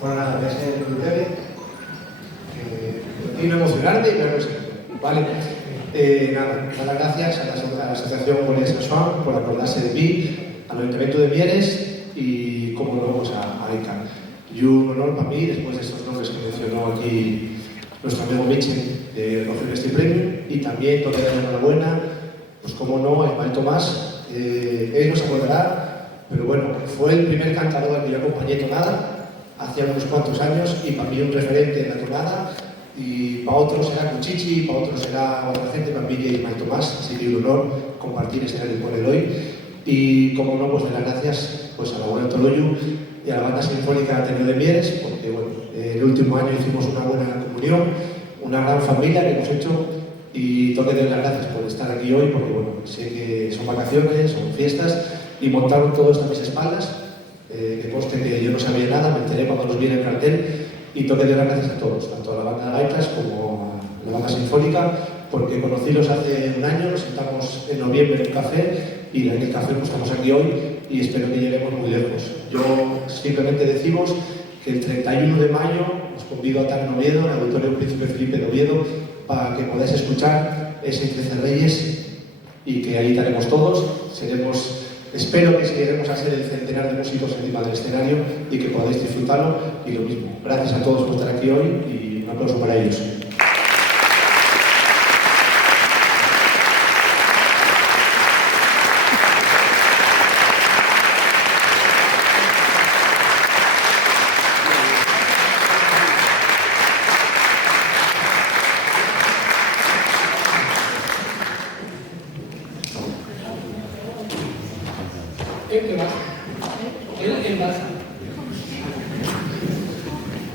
Bueno, nada, voy a ser muy breve. Y no emocionarte y no sé. Vale. Nada, dar las gracias a la Asociación Boles Assuam por acordarse de mí, al Ayuntamiento de Mieres y, como no, pues a ICA. Y un honor para mí, después de estos nombres que mencionó aquí nuestro amigo Michel, de recoger este premio. Y también toca dar enhorabuena, pues como no, a Ismael Tomás. Él no se acordará, pero bueno, fue el primer cantador al que yo acompañé tonada hacía unos cuantos años, y para mí un referente en la tonada, y para otros será Cuchichi, para otros será otra gente, para mí y Ismael Tomás, así que un honor compartir escenario con él hoy. Y como no, pues de las gracias pues, a la Buena Toloyu y a la Banda Sinfónica Ateneo de Mieres, porque bueno, el último año hicimos una buena comunión, una gran familia que hemos hecho, y toque de las gracias por estar aquí hoy, porque bueno, sé que son vacaciones, son fiestas, y montaron todo esto a mis espaldas. Que conste que yo no sabía nada, me enteré cuando los vi en el cartel, y toque de las gracias a todos, tanto a la banda de gaitas como a la banda sinfónica, porque conocí-los hace un año, nos sentamos en noviembre en un café, y en el café pues, estamos aquí hoy, y espero que lleguemos muy lejos. Yo simplemente decimos que el 31 de mayo os convido a estar en Oviedo, en el Auditorio Príncipe Felipe de Oviedo, para que podáis escuchar ese 13 Reyes, y que ahí estaremos todos, espero que lleguemos a ser el centenar de músicos encima del escenario y que podáis disfrutarlo, y lo mismo. Gracias a todos por estar aquí hoy y un aplauso para ellos. ¿Qué va?